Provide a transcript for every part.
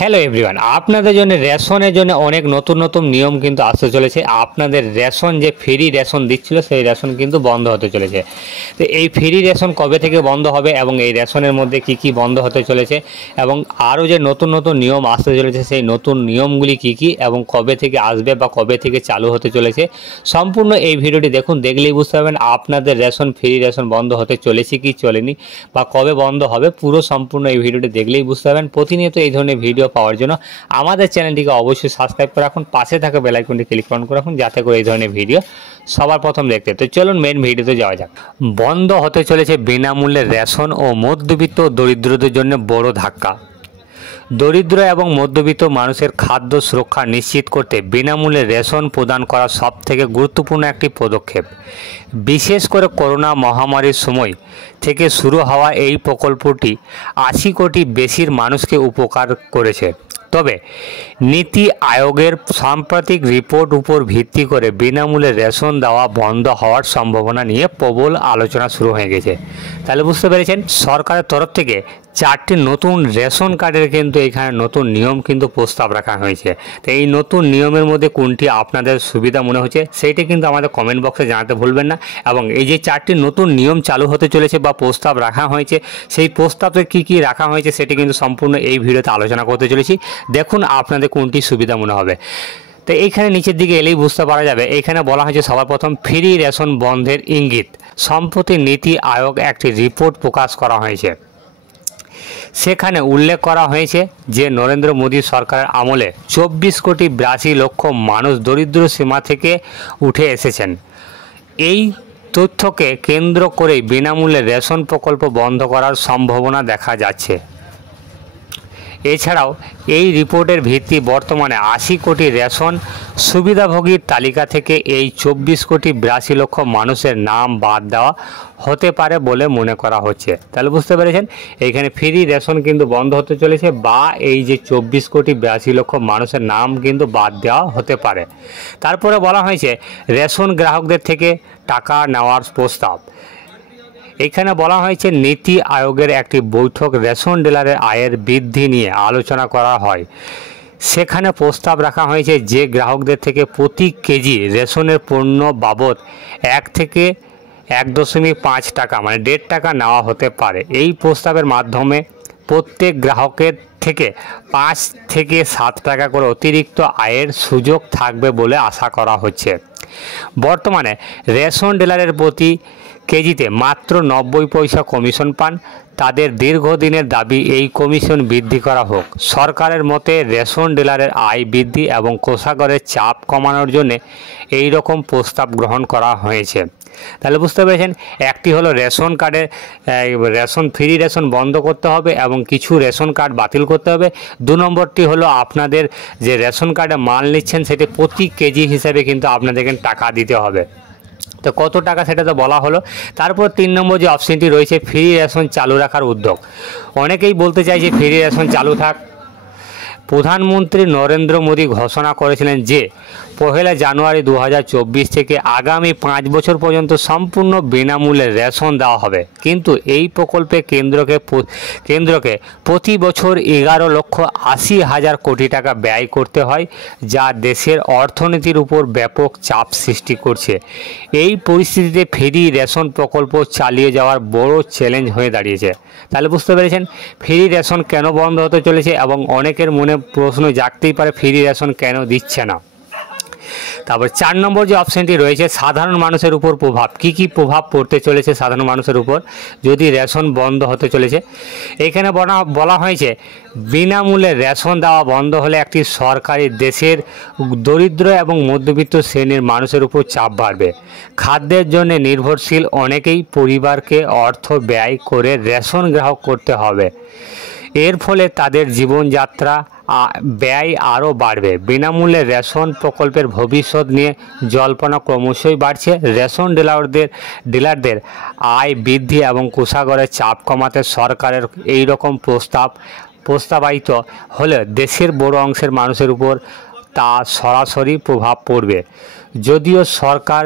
Hello everyone, আপনাদের জন্য রেশনের জন্য অনেক নতুন নতুন নিয়ম কিন্তু আসতে চলেছে। আপনাদের রেশন যে ফ্রি রেশন দিচ্ছিল সেই রেশন কিন্তু বন্ধ হতে চলেছে। তো এই ফ্রি রেশন কবে থেকে বন্ধ হবে এবং এই রেশনের মধ্যে কি কি বন্ধ হতে চলেছে এবং আরও যে নতুন নতুন নিয়ম আসতে চলেছে সেই নতুন নিয়মগুলি কি কি এবং কবে থেকে আসবে বা কবে থেকে চালু হতে চলেছে, সম্পূর্ণ এই ভিডিওটি দেখুন। দেখলেই বুঝতে পারবেন আপনাদের রেশন ফ্রি রেশন বন্ধ হতে চলেছে কি চলেনি বা কবে বন্ধ হবে। পুরো সম্পূর্ণ এই ভিডিওটি দেখলেই বুঝতে পারবেন। প্রতিনিয়ত এই ধরনের ভিডিও পাওয়ার জন্য আমাদের চ্যানেলটিকে অবশ্যই সাবস্ক্রাইব করে রাখুন, পাশে থাকা বেল আইকনটি ক্লিক করে রাখুন যাতে করে এই ধরনের ভিডিও সবার প্রথম দেখতে। তো চলুন মেন ভিডিওতে যাওয়া যাক। বন্ধ হতে চলেছে বিনামূল্যে রেশন ও মধ্যবিত্ত দরিদ্রদের জন্য বড় ধাক্কা। দরিদ্র এবং মধ্যবিত্ত মানুষের খাদ্য সুরক্ষা নিশ্চিত করতে বিনামূল্যে রেশন প্রদান করা সবথেকে গুরুত্বপূর্ণ একটি পদক্ষেপ। বিশেষ করে করোনা মহামারীর সময় থেকে শুরু হওয়া এই প্রকল্পটি 80 কোটি বেশির মানুষকে উপকার করেছে। তবে নীতি আয়োগের সাম্প্রতিক রিপোর্ট উপর ভিত্তি করে বিনামূল্যে রেশন দেওয়া বন্ধ হওয়ার সম্ভাবনা নিয়ে প্রবল আলোচনা শুরু হয়ে গেছে। তাহলে বুঝতে পেরেছেন, সরকারের তরফ থেকে 4টি নতুন রেশন কার্ডের কিন্তু এখানে নতুন নিয়ম কিন্তু প্রস্তাব রাখা হয়েছে। তো এই নতুন নিয়মের মধ্যে কোনটি আপনাদের সুবিধা মনে হচ্ছে সেইটা কিন্তু আমাদের কমেন্ট বক্সে জানাতে ভুলবেন না। এবং এই যে 4টি নতুন নিয়ম চালু হতে চলেছে বা প্রস্তাব রাখা হয়েছে, সেই প্রস্তাবে কি কি রাখা হয়েছে সেটি কিন্তু সম্পূর্ণ এই ভিডিওতে আলোচনা করতে চলেছি। দেখুন আপনাদের কোনটি সুবিধা মনে হবে। তো এইখানে নিচের দিকে এলেই বুঝতে পারা যাবে, এইখানে বলা হয়েছে সবার প্রথম ফ্রি রেশন বন্ধের ইঙ্গিত। সম্প্রতি নীতি আয়োগ একটি রিপোর্ট প্রকাশ করা হয়েছে। সেখানে উল্লেখ করা হয়েছে যে নরেন্দ্র মোদী সরকারের আমলে 24,82 লক্ষ মানুষ দরিদ্র সীমা থেকে উঠে এসেছেন। এই তথ্যকে কেন্দ্র করেই বিনামূল্যে রেশন প্রকল্প বন্ধ করার সম্ভাবনা দেখা যাচ্ছে। এছাড়াও এই রিপোর্টের ভিত্তি বর্তমানে 80 কোটি রেশন সুবিধাভোগীর তালিকা থেকে এই 24,82 লক্ষ মানুষের নাম বাদ দেওয়া হতে পারে বলে মনে করা হচ্ছে। তাহলে বুঝতে পেরেছেন, এইখানে ফ্রি রেশন কিন্তু বন্ধ হতে চলেছে বা এই যে 24,82 লক্ষ মানুষের নাম কিন্তু বাদ দেওয়া হতে পারে। তারপরে বলা হয়েছে রেশন গ্রাহকদের থেকে টাকা নেওয়ার প্রস্তাব। এখানে বলা হয়েছে নীতি আয়োগের একটি বৈঠক রেশন ডিলারের আয়ের বৃদ্ধি নিয়ে আলোচনা করা হয়। সেখানে প্রস্তাব রাখা হয়েছে যে গ্রাহকদের থেকে প্রতি কেজি রেশনের পণ্য বাবদ 1 থেকে 1.5 টাকা মানে 1.5 টাকা নেওয়া হতে পারে। এই প্রস্তাবের মাধ্যমে প্রত্যেক গ্রাহকের থেকে 5 থেকে 7 টাকা করে অতিরিক্ত আয়ের সুযোগ থাকবে বলে আশা করা হচ্ছে। বর্তমানে রেশন ডিলারের প্রতি কেজিতে মাত্র 90 পয়সা কমিশন পান। তাদের দীর্ঘদিনের দাবি এই কমিশন বৃদ্ধি করা হোক। সরকারের মতে রেশন ডিলারের আয় বৃদ্ধি এবং কোষাগারের চাপ কমানোর জন্য এই রকম প্রস্তাব গ্রহণ করা হয়েছে। তাহলে বুঝতে পেরেছেন, একটি হলো রেশন কার্ডের ফ্রি রেশন বন্ধ করতে হবে এবং কিছু রেশন কার্ড বাতিল করতে হবে। 2 নম্বরটি হলো আপনাদের যে রেশন কার্ডে মাল নিচ্ছেন সেটি প্রতি কেজি হিসাবে কিন্তু আপনাদেরকে টাকা দিতে হবে। তো কত টাকা সেটা তো বলা হলো। তারপর 3 নম্বর যে অপশনটি রয়েছে ফ্রি রেশন চালু রাখার উদ্যোগ। অনেকেই বলতে চাই যে ফ্রি রেশন চালু থাক। প্রধানমন্ত্রী নরেন্দ্র মোদী ঘোষণা করেছিলেন যে 1 জানুয়ারি 2024 থেকে আগামী 5 বছর পর্যন্ত সম্পূর্ণ বিনামূল্যে রেশন দেওয়া হবে। কিন্তু এই প্রকল্পে কেন্দ্রকে প্রতি বছর 11,80,000 কোটি টাকা ব্যয় করতে হয়, যা দেশের অর্থনীতির উপর ব্যাপক চাপ সৃষ্টি করছে। এই পরিস্থিতিতে ফ্রি রেশন প্রকল্প চালিয়ে যাওয়ার বড় চ্যালেঞ্জ হয়ে দাঁড়িয়েছে। তাহলে বুঝতে পেরেছেন ফ্রি রেশন কেন বন্ধ হতে চলেছে এবং অনেকের মনে প্রশ্ন জাগতেই পারে ফ্রি রেশন কেন দিচ্ছে না। তারপর 4 নম্বর যে অপশনটি রয়েছে সাধারণ মানুষের উপর প্রভাব। কি কি প্রভাব পড়তে চলেছে সাধারণ মানুষের উপর যদি রেশন বন্ধ হতে চলেছে। এখানে বলা হয়েছে বিনামূল্যে রেশন দেওয়া বন্ধ হলে একটি সরকারি দেশের দরিদ্র এবং মধ্যবিত্ত শ্রেণীর মানুষের উপর চাপ বাড়বে। খাদ্যের জন্য নির্ভরশীল অনেকেই পরিবারকে অর্থ ব্যয় করে রেশন গ্রাহক করতে হবে। এর ফলে তাদের জীবনযাত্রা ব্যয় আরও বাড়বে। বিনামূল্যে রেশন প্রকল্পের ভবিষ্যৎ নিয়ে জল্পনা ক্রমশই বাড়ছে। রেশন ডিলারদের আয় বৃদ্ধি এবং কোষাগারের চাপ কমাতে সরকারের এই রকম প্রস্তাবিত হলে দেশের বড় অংশের মানুষের উপর তা সরাসরি প্রভাব পড়বে। যদিও সরকার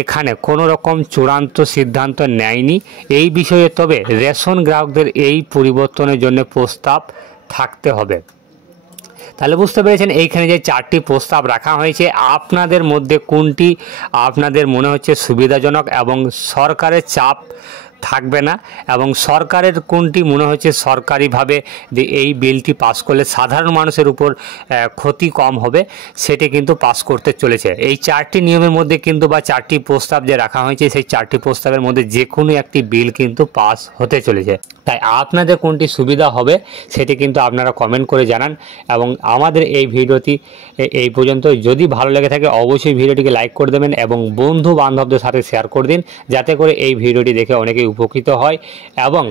এখানে কোনো রকম চূড়ান্ত সিদ্ধান্ত নেয়নি এই বিষয়ে, তবে রেশন গ্রাহকদের এই পরিবর্তনের জন্য প্রস্তাব থাকতে হবে। তাহলে বুঝতে পেরেছেন এইখানে যে 4টি প্রস্তাব রাখা হয়েছে, আপনাদের মধ্যে কোনটি আপনাদের মনে হচ্ছে সুবিধাজনক এবং সরকারের চাপ থাকবে না, এবং সরকারের কোনটি মনে হচ্ছে সরকারিভাবে যে এই বিলটি পাস করলে সাধারণ মানুষের উপর ক্ষতি কম হবে, সেটি কিন্তু পাস করতে চলেছে। এই 4টি নিয়মের মধ্যে কিন্তু বা 4টি প্রস্তাব যে রাখা হয়েছে, সেই 4টি প্রস্তাবের মধ্যে যে কোনো একটি বিল কিন্তু পাস হতে চলেছে। তাই আপনাদের কোনটি সুবিধা হবে সেটি কিন্তু আপনারা কমেন্ট করে জানান, এবং আমাদের এই ভিডিওটি এই পর্যন্ত। যদি ভালো লেগে থাকে অবশ্যই ভিডিওটিকে লাইক করে দেবেন এবং বন্ধু বান্ধবদের সাথে শেয়ার করে দিন, যাতে করে এই ভিডিওটি দেখে অনেকেই উপকৃত হয়। এবং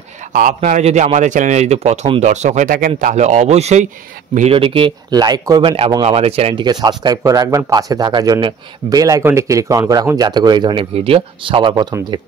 আপনারা যদি আমাদের চ্যানেলে যদি প্রথম দর্শক হয়ে থাকেন তাহলে অবশ্যই ভিডিওটিকে লাইক করবেন এবং আমাদের চ্যানেলটিকে সাবস্ক্রাইব করে রাখবেন। পাশে থাকার জন্য বেল আইকনটি ক্লিক অন করে রাখুন, যাতে করে এই ধরনের ভিডিও সবার প্রথম দেখতে